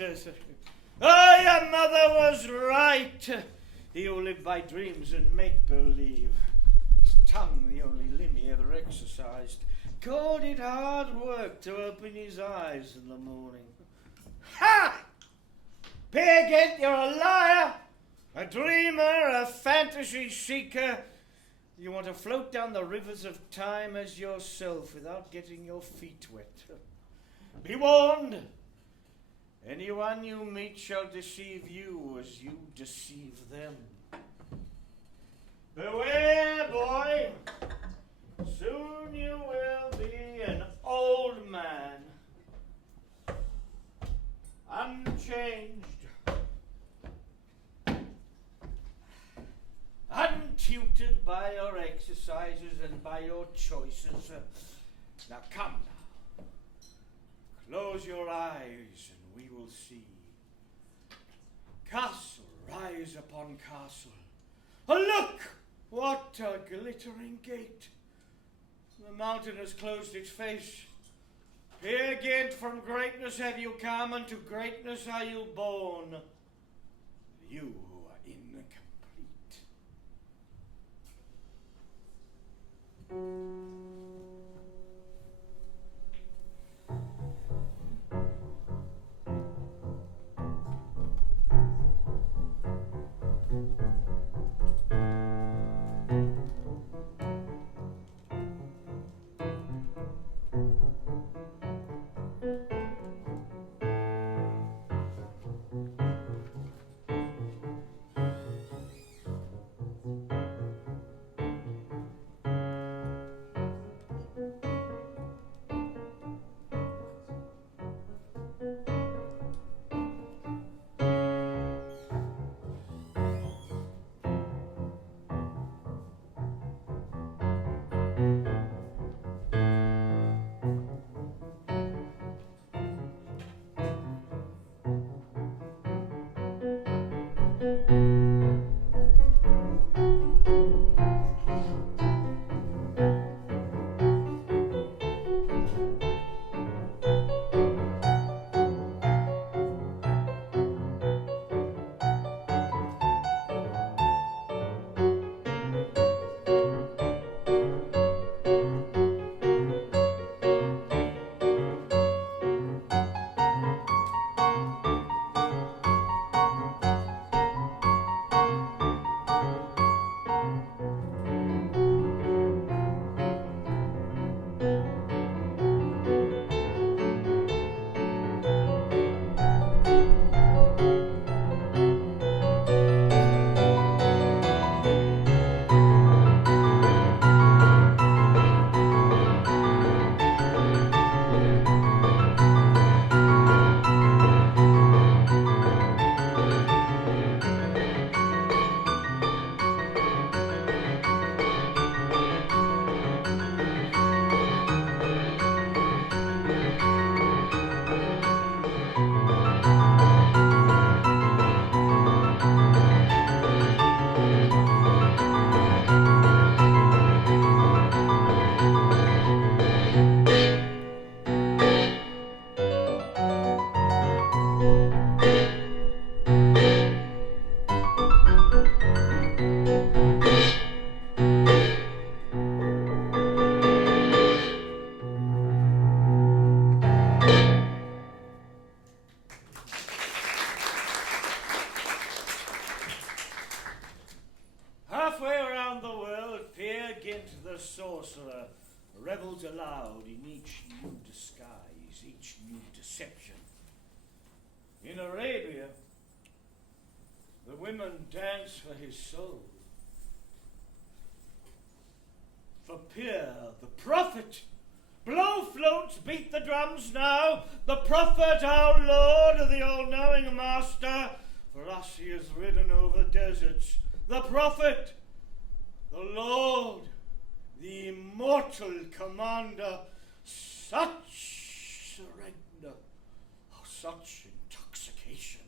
letters. Oh, your mother was right. He who lived by dreams and make-believe. His tongue, the only limb he ever exercised, called it hard work to open his eyes in the morning. Ha! Peer Gynt, you're a liar, a dreamer, a fantasy seeker. You want to float down the rivers of time as yourself without getting your feet wet. Be warned. Anyone you meet shall deceive you as you deceive them. Beware, boy. Soon you will be an old man. Unchanged. Untutored by your exercises and by your choices. Now come now. Close your eyes and we will see. Castle rise upon castle. Oh, look! What a glittering gate. The mountain has closed its face. Peer Gynt, from greatness have you come, and to greatness are you born. You who are incomplete. Sorcerer revels aloud in each new disguise, each new deception. In Arabia, the women dance for his soul. For Peer, the prophet, blow floats, beat the drums now. The prophet, our Lord, the all-knowing master. For us he has ridden over deserts. The prophet, the Lord, the immortal commander. Such surrender, oh, such intoxication.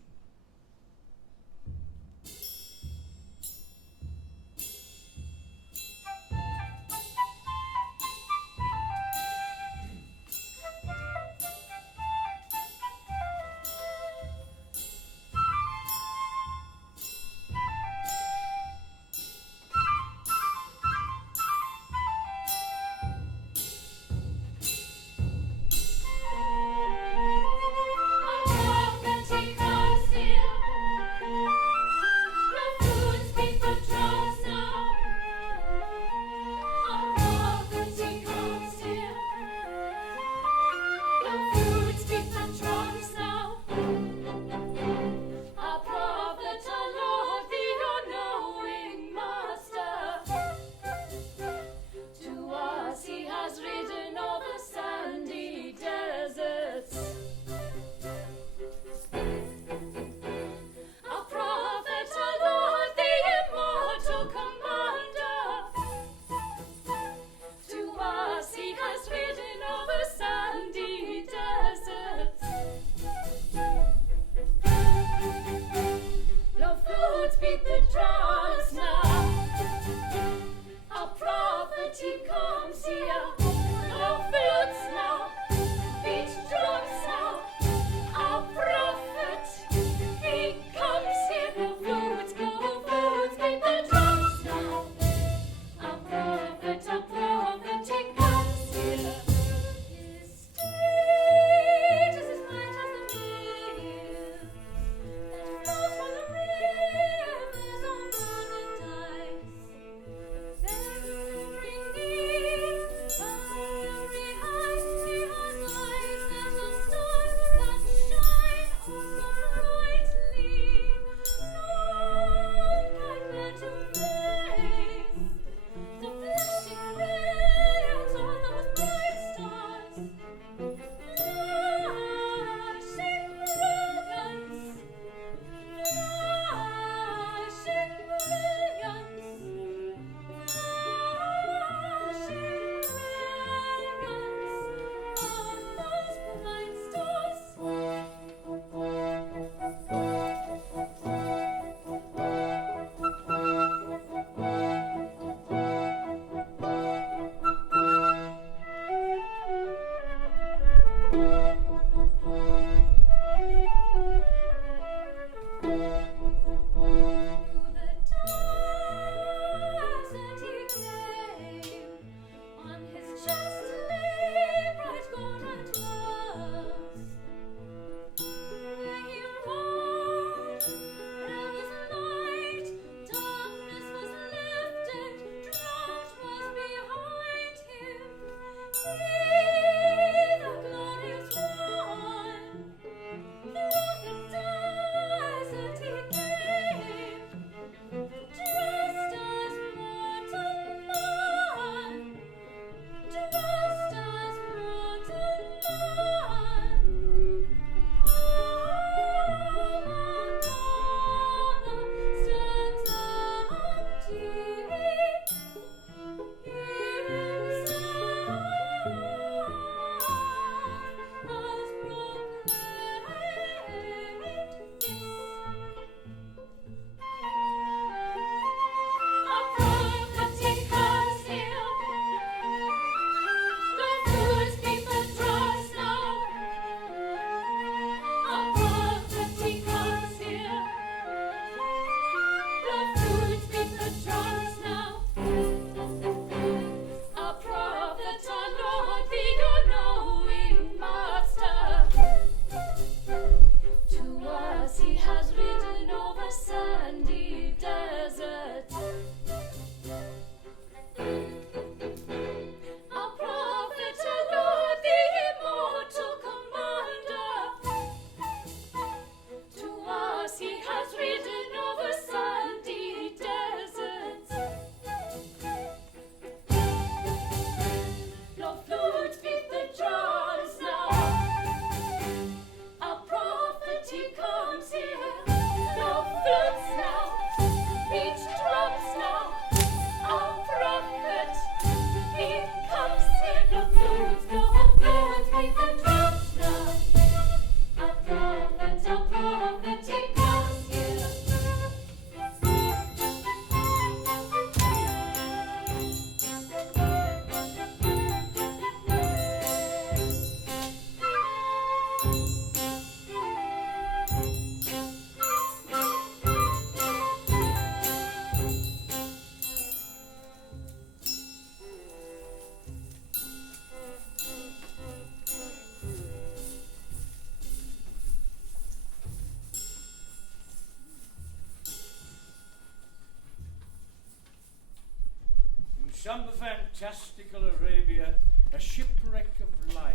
some fantastical Arabia, a shipwreck of life.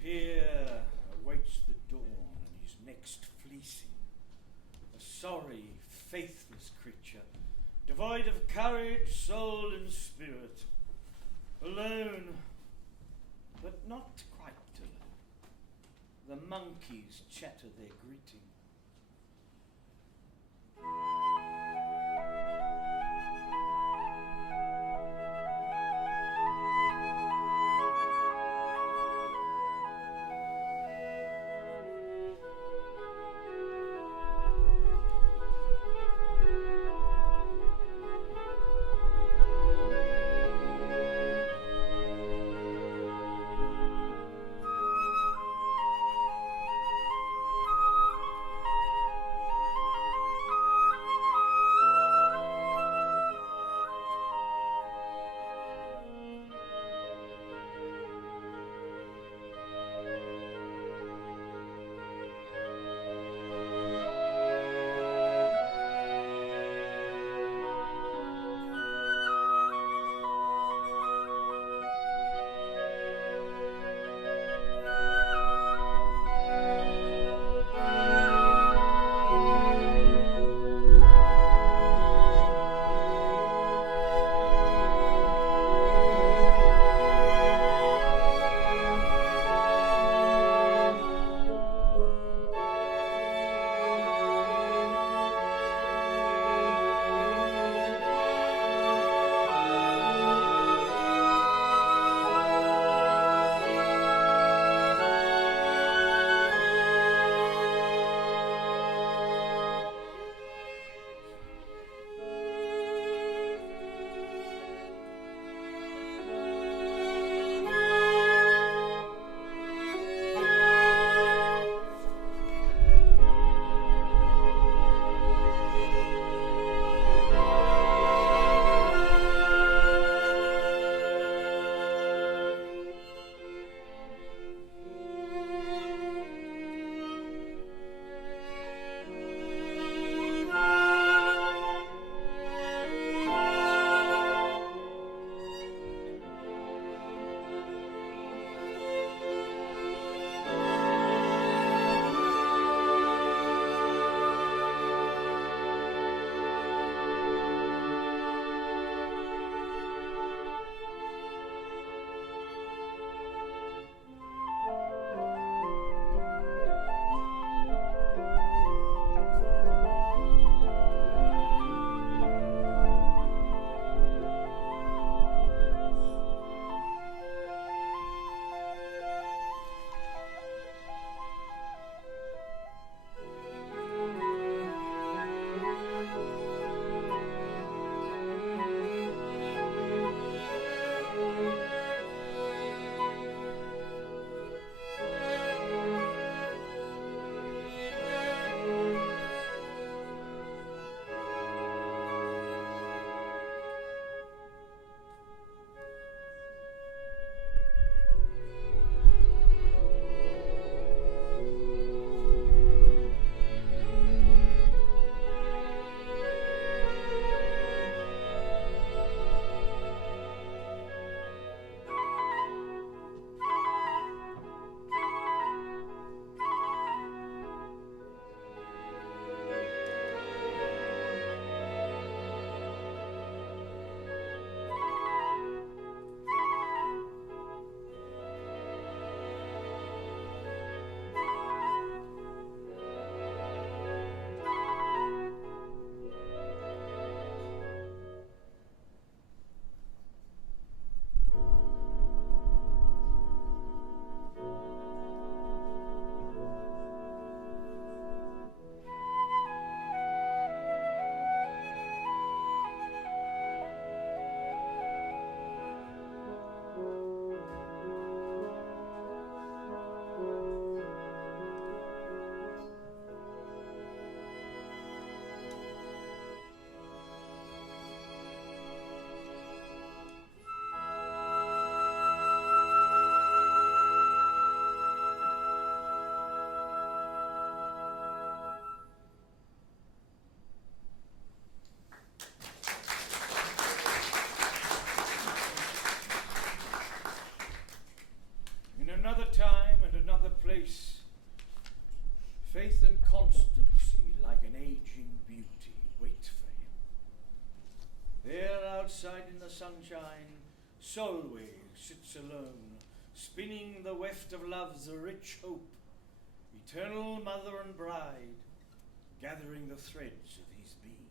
Here awaits the dawn and his next fleecing. A sorry, faithless creature, devoid of courage, soul, and spirit. Alone, but not quite alone. The monkeys chatter their greeting. outside in the sunshine, Solveig sits alone, spinning the weft of love's rich hope, eternal mother and bride, gathering the threads of his being.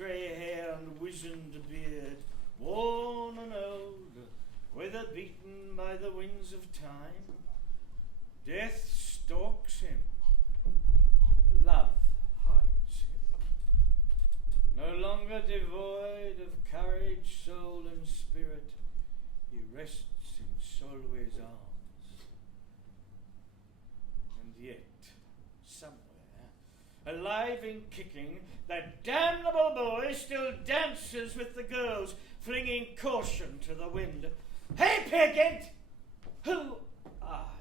grey hair and wizened beard, worn and old, weather-beaten by the winds of time. Death stalks him, love hides him. No longer devoid of courage, soul and spirit, he rests in Solveig's arms. And yet, somewhere, alive and kicking, that damnable boy still dances with the girls, flinging caution to the wind. Hey, Gynt! Who are you?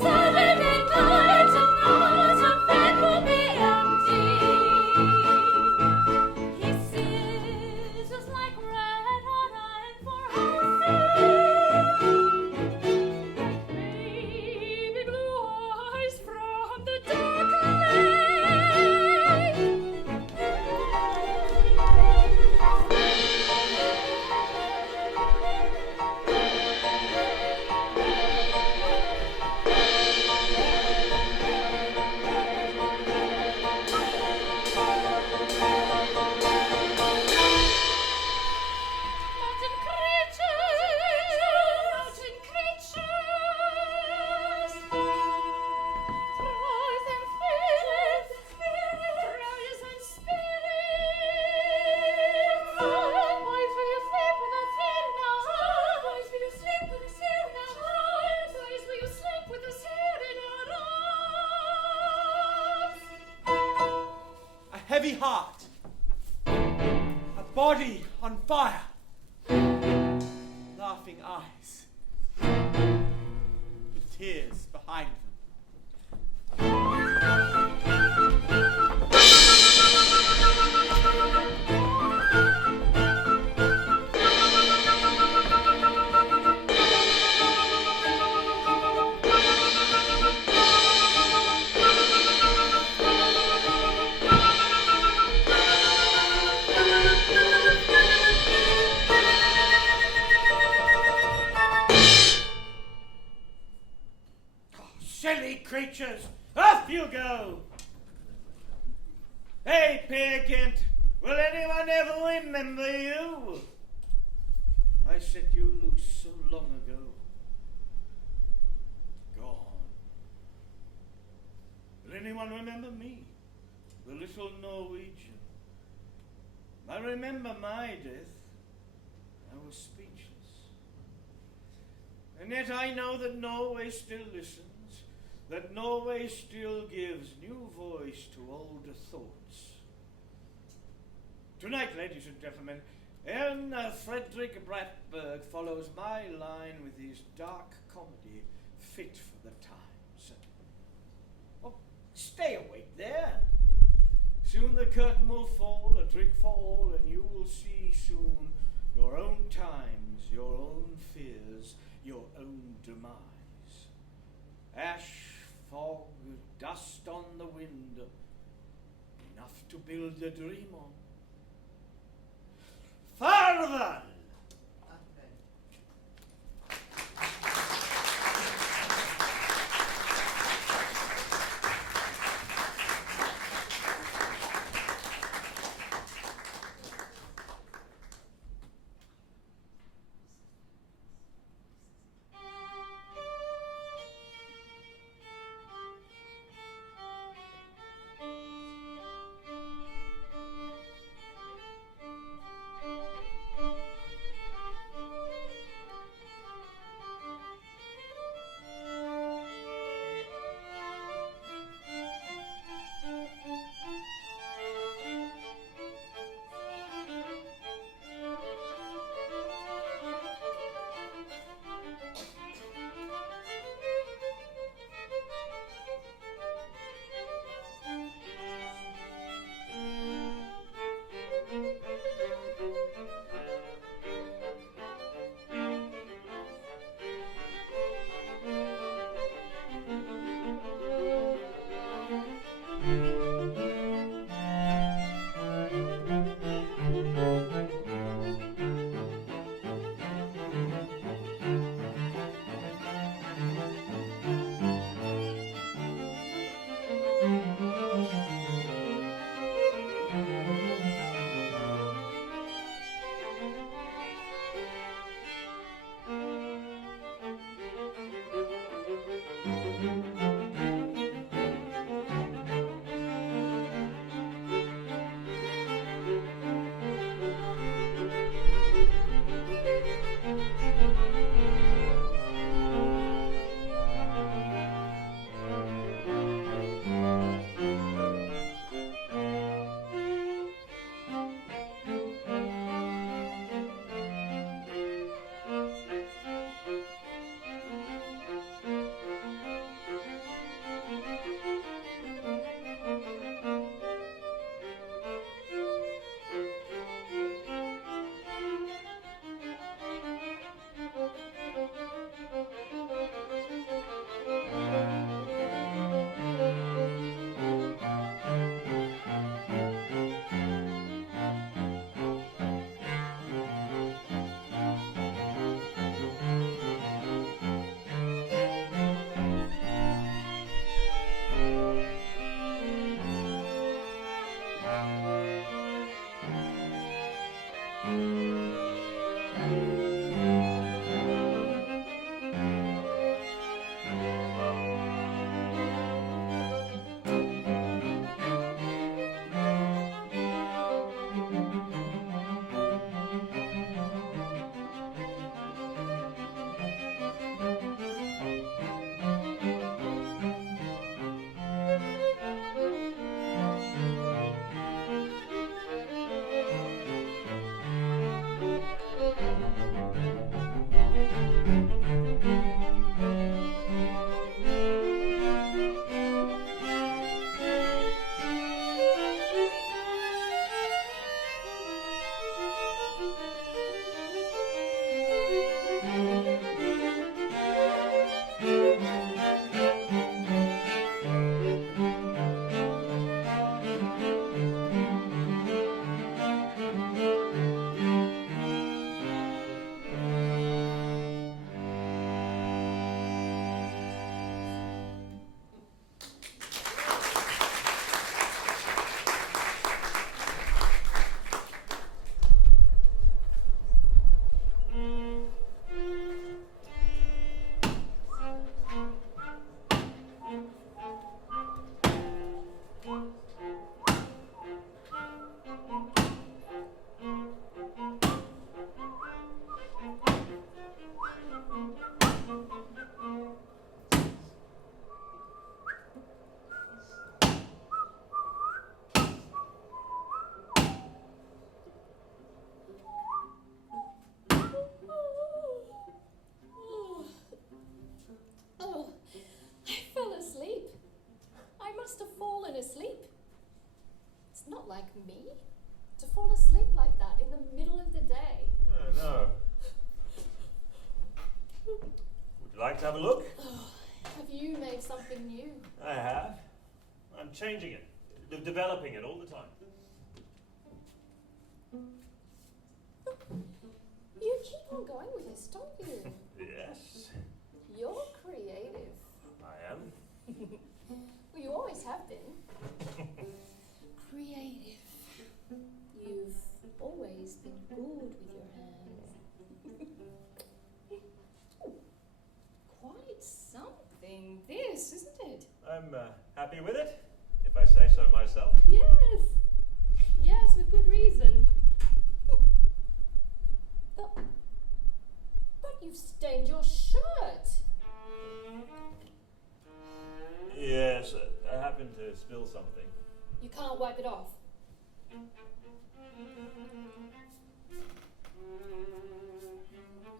Saturday night and not a bed will be empty. heavy heart, a body on fire, laughing eyes, with tears behind them. Silly creatures, off you go! Hey, Peer Gynt, will anyone ever remember you? I set you loose so long ago. Gone. Will anyone remember me, the little Norwegian? I remember my death. I was speechless. And yet I know that Norway still listens, that Norway still gives new voice to older thoughts. Tonight, ladies and gentlemen, Fredrik Brattberg follows my line with his dark comedy, fit for the times. Oh, stay awake there. Soon the curtain will fall, a drink for all, and you will see soon your own times, your own fears, your own demise. Ash, fog, dust on the wind, enough to build a dream on. Farewell! me? To fall asleep like that in the middle of the day? Oh, no. Would you like to have a look? Have you made something new? I have. I'm changing it, developing it all the time. You keep on going with this, don't you? Yes, You're creative. I am. Well, you always have been. Creative. You've always been good with your hands. Quite something, this, isn't it? I'm happy with it, if I say so myself. Yes. Yes, with good reason. But you've stained your shirt. Yes, I happened to spill something. You can't wipe it off.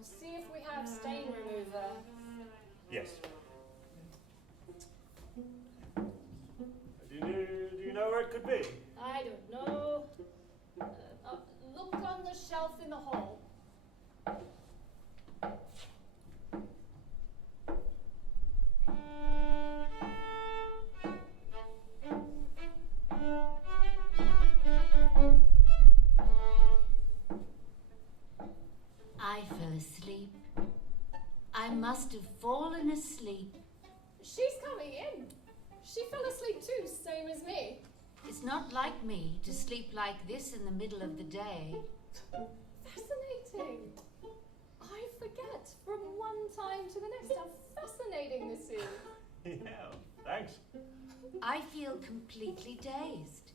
See if we have stain remover. Yes. Do you know where it could be? I don't know. Look on the shelf in the hall. I fell asleep. I must have fallen asleep. She's coming in. She fell asleep too, same as me. It's not like me to sleep like this in the middle of the day. Fascinating. I forget from one time to the next how fascinating this is. Yeah, thanks. I feel completely dazed.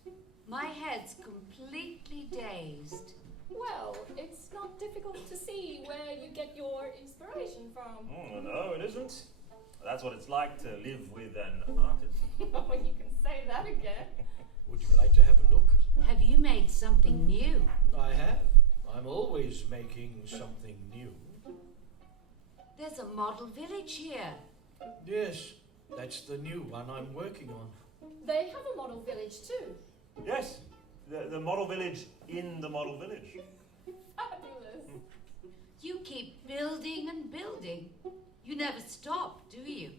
My head's completely dazed. Well, it's not difficult to see where you get your inspiration from. Oh, no, it isn't. That's what it's like to live with an artist. Oh, you can say that again. Would you like to have a look? Have you made something new? I have. I'm always making something new. There's a model village here. Yes, that's the new one I'm working on. They have a model village too. Yes, the model village in the model village. Fabulous. You keep building and building. You never stop, do you?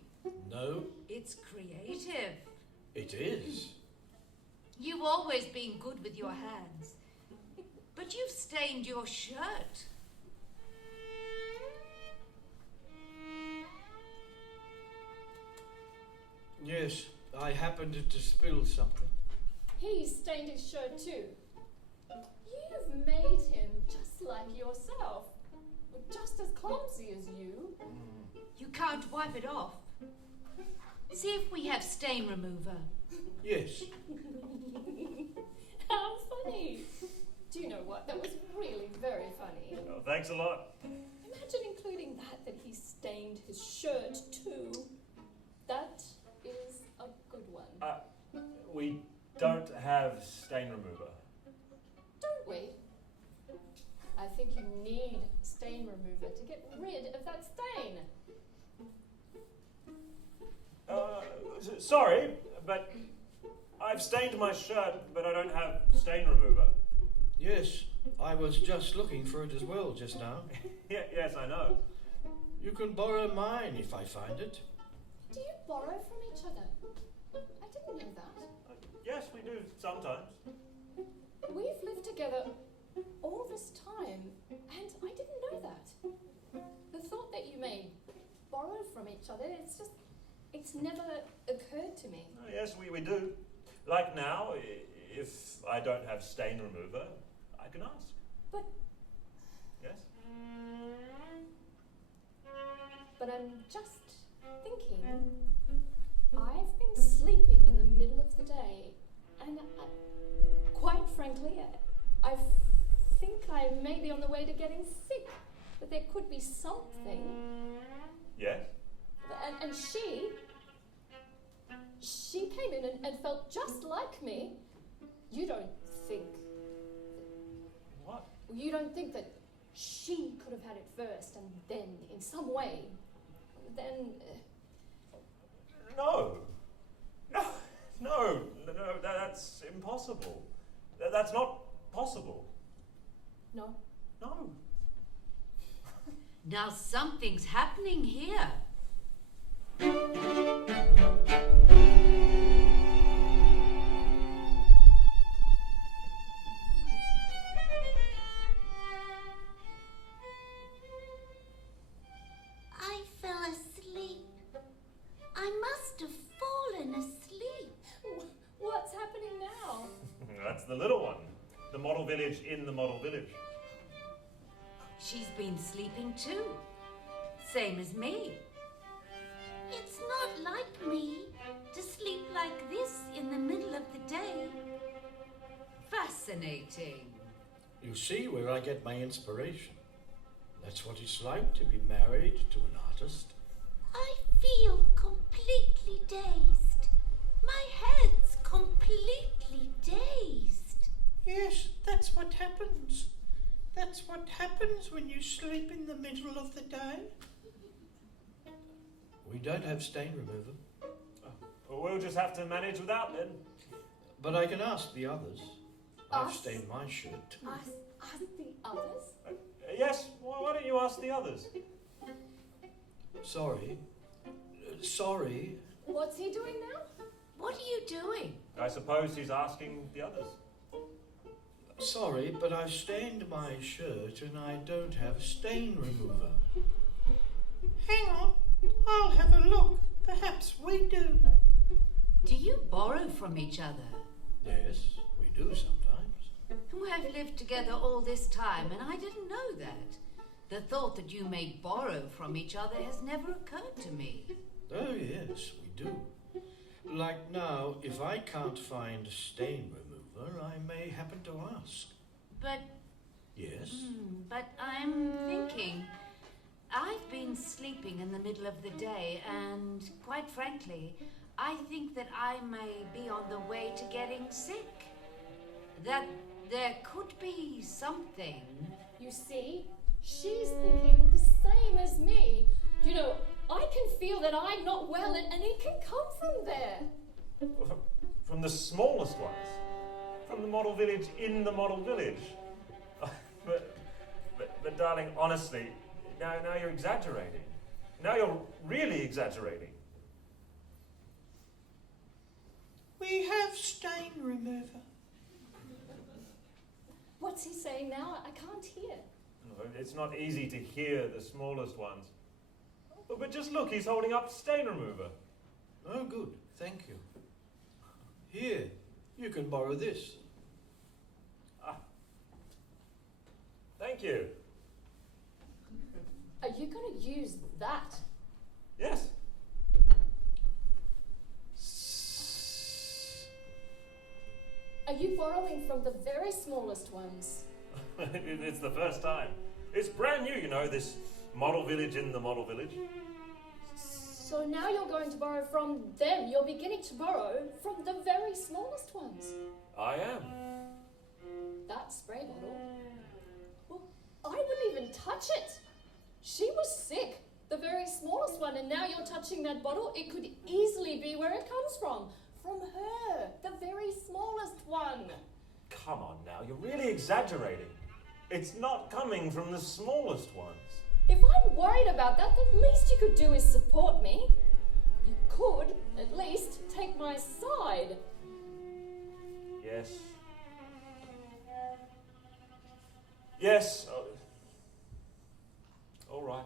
No, It's creative. it is. You've always been good with your hands. But you've stained your shirt. Yes, I happened to spill something. He's stained his shirt too. You've made him just like yourself. Just as clumsy as you. You can't wipe it off. See if we have stain remover. Yes. How funny. Do you know what? That was really very funny. Oh, thanks a lot. Imagine including that he stained his shirt too. That is a good one. We don't have stain remover. Don't we? I think you need stain remover to get rid of that stain. Sorry, but I've stained my shirt, but I don't have stain remover. Yes, I was just looking for it as well just now. Yes, I know. You can borrow mine if I find it. Do you borrow from each other? I didn't know that. Yes, we do sometimes. We've lived together all this time, and I didn't know that. The thought that you may borrow from each other, it's never occurred to me. Oh, yes, we do. Like now, if I don't have stain remover, I can ask. But Yes? But I'm just thinking, I've been sleeping in the middle of the day, and quite frankly, I think I may be on the way to getting sick. That there could be something. Yes? And she came in and felt just like me. You don't think... What? You don't think that she could have had it first and then, in some way, then... No, that's impossible. That's not possible. No. No. Now something's happening here. I fell asleep. I must have fallen asleep. What's happening now? That's the little one. The model village in the model village. She's been sleeping too. Same as me. It's not like me to sleep like this in the middle of the day. Fascinating. You see where I get my inspiration. That's what it's like to be married to an artist. I feel completely dazed. My head's completely dazed. Yes, that's what happens. That's what happens when you sleep in the middle of the day. We don't have stain remover. We'll just have to manage without then. But I can ask the others. I've Us? stained my shirt too. Ask the others? Yes, why don't you ask the others? Sorry. Sorry. What's he doing now? What are you doing? I suppose he's asking the others. Sorry, but I've stained my shirt and I don't have stain remover. Hang on. I'll have a look. Perhaps we do. Do you borrow from each other? Yes, we do sometimes. We have lived together all this time, and I didn't know that. The thought that you may borrow from each other has never occurred to me. Oh, yes, we do. Like now, if I can't find stain remover, I may happen to ask. But, Yes? but I'm thinking, I've been sleeping in the middle of the day, and quite frankly, I think that I may be on the way to getting sick. That there could be something. You see, she's thinking the same as me. You know, I can feel that I'm not well and it can come from there. From the smallest ones. From the model village in the model village. But darling, honestly, now you're exaggerating. Now you're really exaggerating. We have stain remover. What's he saying now? I can't hear. It's not easy to hear the smallest ones. But just look, he's holding up stain remover. Oh, good. Thank you. Here, you can borrow this. Thank you. Are you going to use that? Yes. Are you borrowing from the very smallest ones? It's the first time. It's brand new, you know, this model village in the model village. So now you're going to borrow from them. You're beginning to borrow from the very smallest ones. I am. That spray bottle. Well, I wouldn't even touch it. She was sick, the very smallest one, and now you're touching that bottle. It could easily be where it comes from. From her, the very smallest one. Come on now, you're really exaggerating. It's not coming from the smallest ones. If I'm worried about that, the least you could do is support me. You could, at least, take my side. Yes. Yes. All right.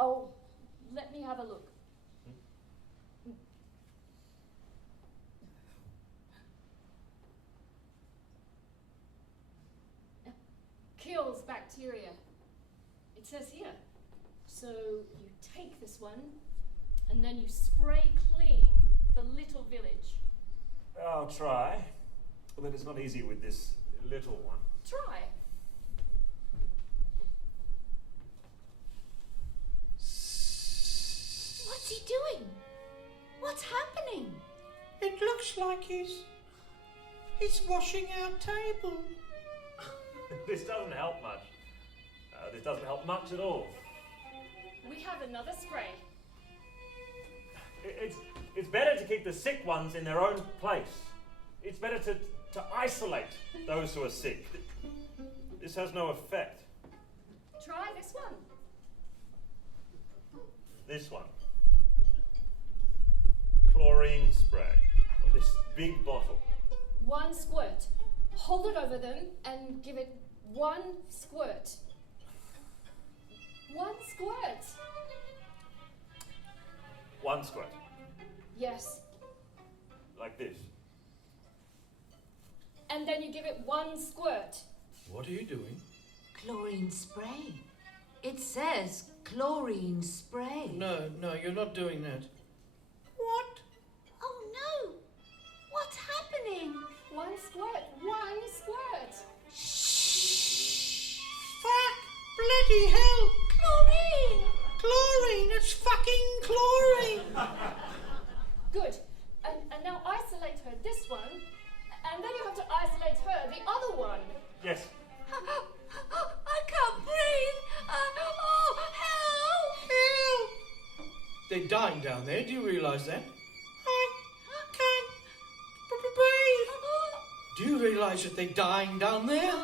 Oh, let me have a look. Kills bacteria. It says here. So you take this one and then you spray clean the little village. I'll try. But it's not easy with this little one. Try. What's he doing? What's happening? It looks like he's washing our table. This doesn't help much. this doesn't help much at all. We have another spray. It's better to keep the sick ones in their own place. It's better to isolate those who are sick. This has no effect. Try this one. This one. Chlorine spray. This big bottle. 1 squirt. Hold it over them and give it 1 squirt. 1 squirt. 1 squirt. Yes. Like this. And then you give it 1 squirt. What are you doing? Chlorine spray. It says chlorine spray. No, you're not doing that. What? Oh no! What's happening? 1 squirt. 1 squirt. Shh! Fuck! Bloody hell! Chlorine! Chlorine! It's fucking chlorine! Good. And now isolate her, this one. And then you have to isolate her, the other one. Yes. I can't breathe! Oh, help! Help! They're dying down there, do you realise that? I can't breathe! Do you realise that they're dying down there?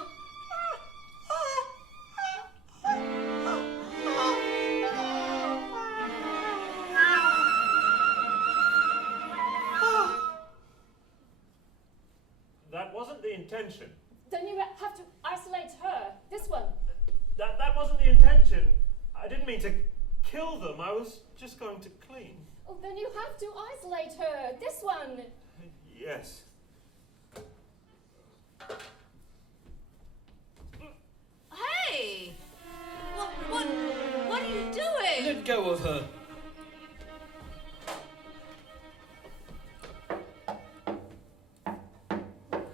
That wasn't the intention. Then you have to isolate her, this one. That wasn't the intention. I didn't mean to kill them. I was just going to clean. Oh, then you have to isolate her, this one. Yes. Hey! What are you doing? Let go of her.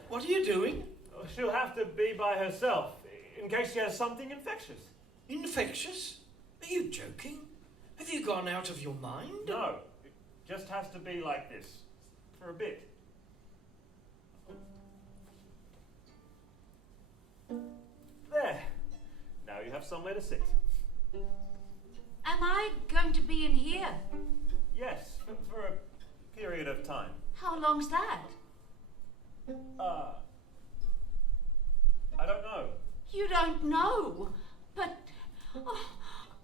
What are you doing? She'll have to be by herself, in case she has something infectious. Infectious? Are you joking? Have you gone out of your mind? No, it just has to be like this, for a bit. There. Now you have somewhere to sit. Am I going to be in here? Yes, for a period of time. How long's that? I don't know. You don't know. But, oh,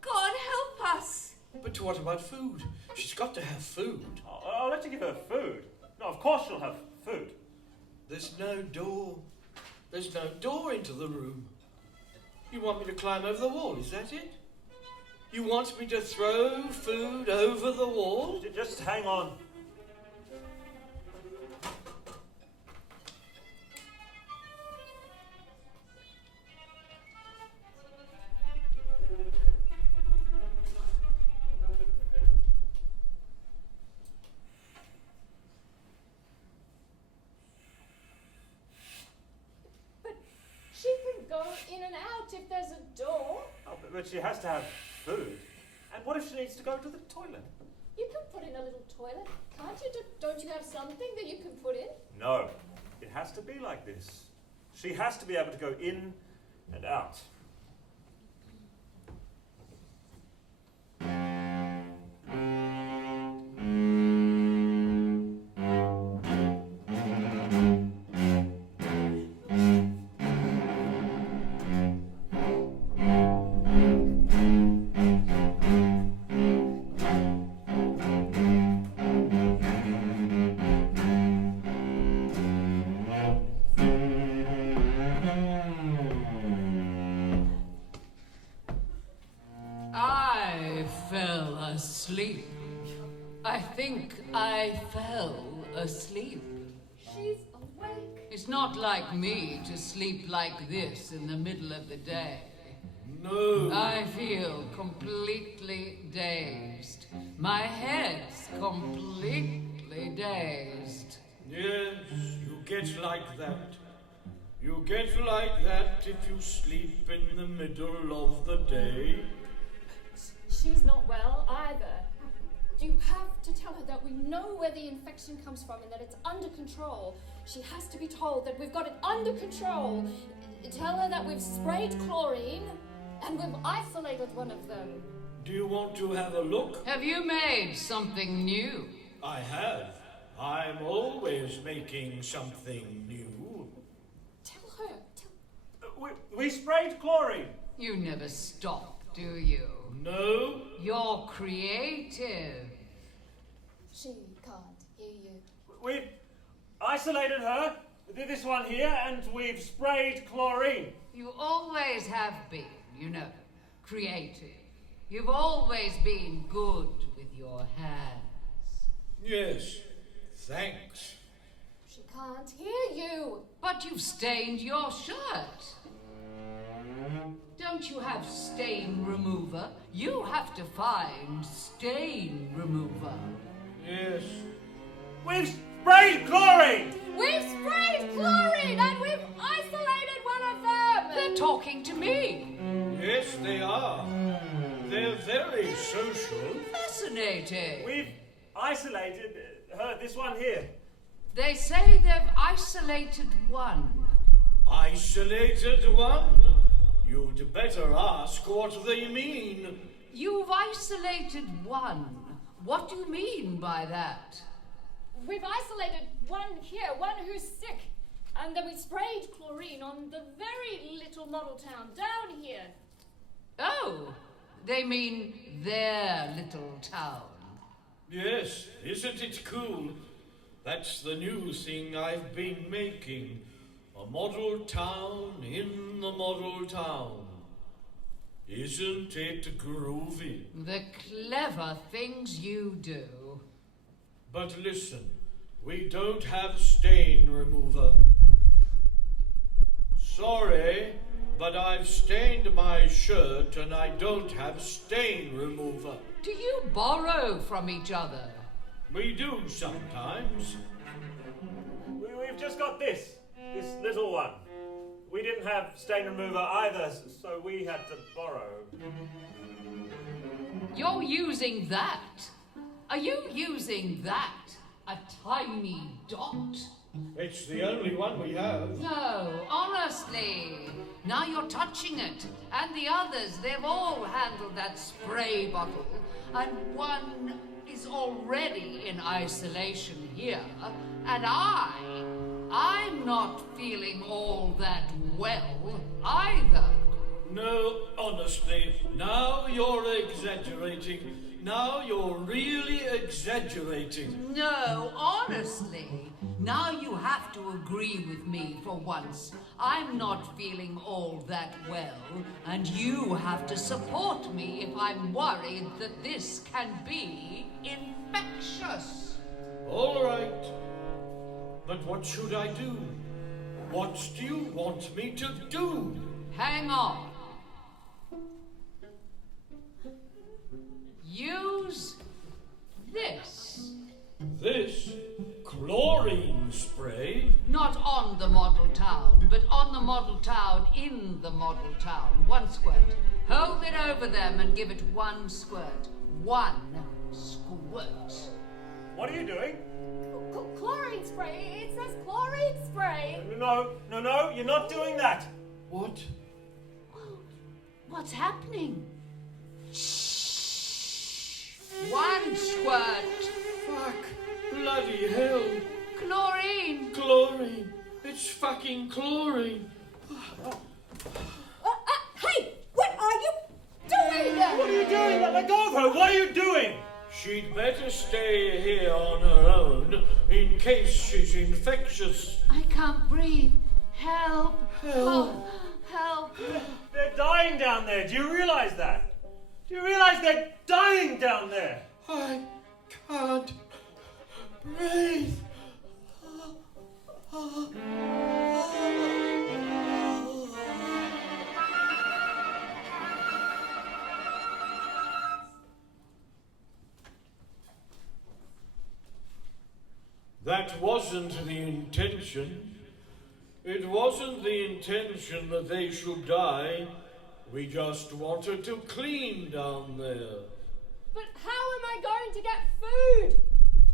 God help us. But what about food? She's got to have food. I'll let you give her food. No, of course she'll have food. There's no door. There's no door into the room. You want me to climb over the wall, is that it? You want me to throw food over the wall? Just hang on. She can go in and out if there's a door. Oh, but she has to have food. And what if she needs to go to the toilet? You can put in a little toilet, can't you? Don't you have something that you can put in? No, it has to be like this. She has to be able to go in and out. Asleep. I think I fell asleep. She's awake. It's not like me to sleep like this in the middle of the day. No. I feel completely dazed. My head's completely dazed. Yes, you get like that. You get like that if you sleep in the middle of the day. She's not well either. You have to tell her that we know where the infection comes from and that it's under control. She has to be told that we've got it under control. Tell her that we've sprayed chlorine and we've isolated one of them. Do you want to have a look? Have you made something new? I have. I'm always making something new. Tell her. We sprayed chlorine. You never stop, do you? No? You're creative. She can't hear you. We've isolated her, this one here, and we've sprayed chlorine. You always have been, you know, creative. You've always been good with your hands. Yes. Thanks. She can't hear you. But you've stained your shirt. Don't you have stain remover? You have to find stain remover. Yes. We've sprayed chlorine! We've sprayed chlorine and we've isolated one of them. They're talking to me. Yes, they are. They're very social. Fascinating. We've isolated her, this one here. They say they've isolated one. Isolated one? You'd better ask what they mean. You've isolated one. What do you mean by that? We've isolated one here, one who's sick. And then we sprayed chlorine on the very little model town down here. Oh, they mean their little town. Yes, isn't it cool? That's the new thing I've been making. A model town in the model town. Isn't it groovy? The clever things you do. But listen, we don't have stain remover. Sorry, but I've stained my shirt and I don't have stain remover. Do you borrow from each other? We do sometimes. We've just got this little one. We didn't have stain remover either, so we had to borrow. You're using that? Are you using that? A tiny dot? It's the only one we have. No, honestly. Now you're touching it. And the others, they've all handled that spray bottle. And one is already in isolation here. And I'm not feeling all that well either. No, honestly, now you're exaggerating. Now you're really exaggerating. No, honestly. Now you have to agree with me for once. I'm not feeling all that well, and you have to support me if I'm worried that this can be infectious. All right. But what should I do? What do you want me to do? Hang on. Use this. This chlorine spray? Not on the model town, but on the model town in the model town. One squirt. Hold it over them and give it one squirt. One squirt. What are you doing? Chlorine spray. It says chlorine spray. No, you're not doing that. What? What's happening? One squirt. Fuck. Bloody hell. Chlorine. Chlorine. It's fucking chlorine. Hey, what are you doing? What are you doing? Let go of her. What are you doing? She'd better stay here on her own in case she's infectious. I can't breathe. Help. Help. Oh, help. They're dying down there. Do you realize that? Do you realize they're dying down there? I can't breathe. That wasn't the intention. It wasn't the intention that they should die. We just wanted to clean down there. But how am I going to get food?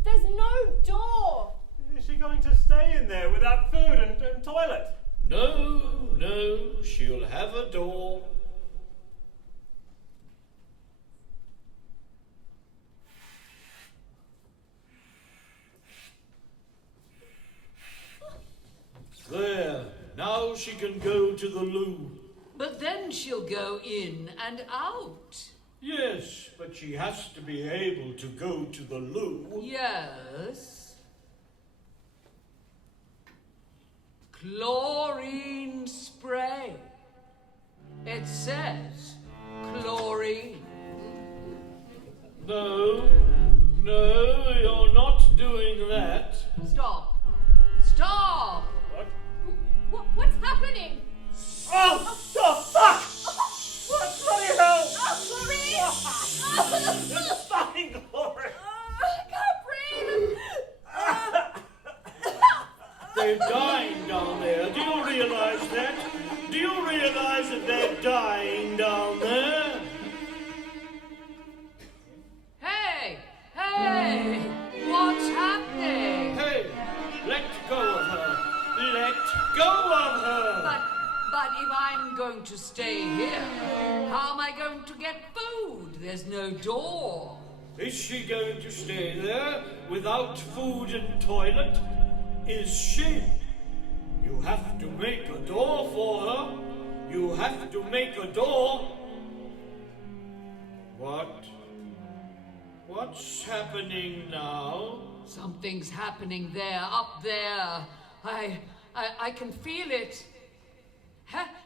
There's no door. Is she going to stay in there without food and toilet? No, she'll have a door. she can go to the loo. But then she'll go in and out. Yes, but she has to be able to go to the loo. Yes. Chlorine spray. It says chlorine. No, you're not doing that. Stop. Stop! What's happening? Oh, fuck! What bloody hell? Chlorine! It's fucking glory! I can't breathe! They're dying down there. Do you realize that? Do you realize that they're dying down there? Hey! What's happening? Hey, let go of her. Let go of her. But if I'm going to stay here, how am I going to get food? There's no door. Is she going to stay there without food and toilet? Is she? You have to make a door for her. You have to make a door. What's happening now? Something's happening there, up there. I can feel it.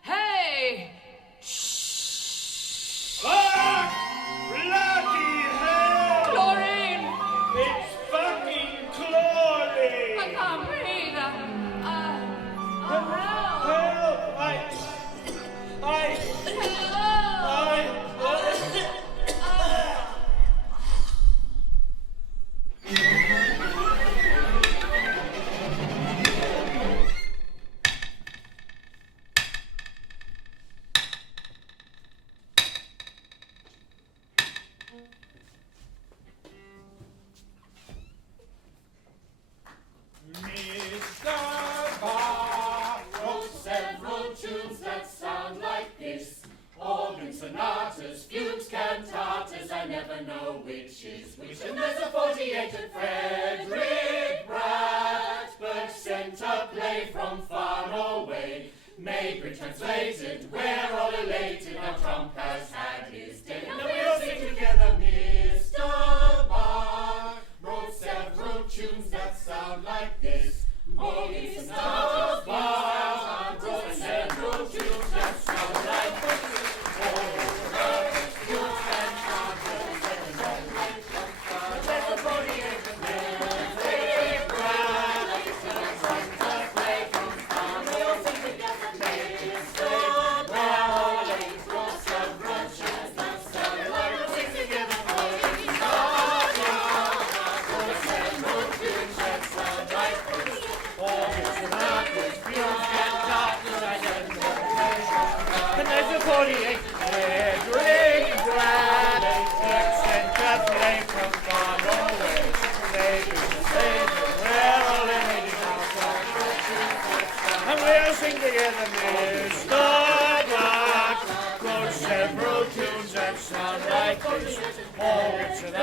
Hey! Shh! Ah! Bloody hell! Chlorine! It's fucking chlorine! I can't breathe. Help! Sonatas, fugues, cantatas, I never know which is which. And there's a 48 at Fredrik Brattberg sent a play from far Norway. May-Brit translated, we're all elated, now Trump has had his day. Now we all sing together, Mr. Bach wrote several tunes that sound like this. Mr. Bach wrote several tunes that sound like this. Together, Mr. Black wrote several tunes that sound like this. Oh, it's an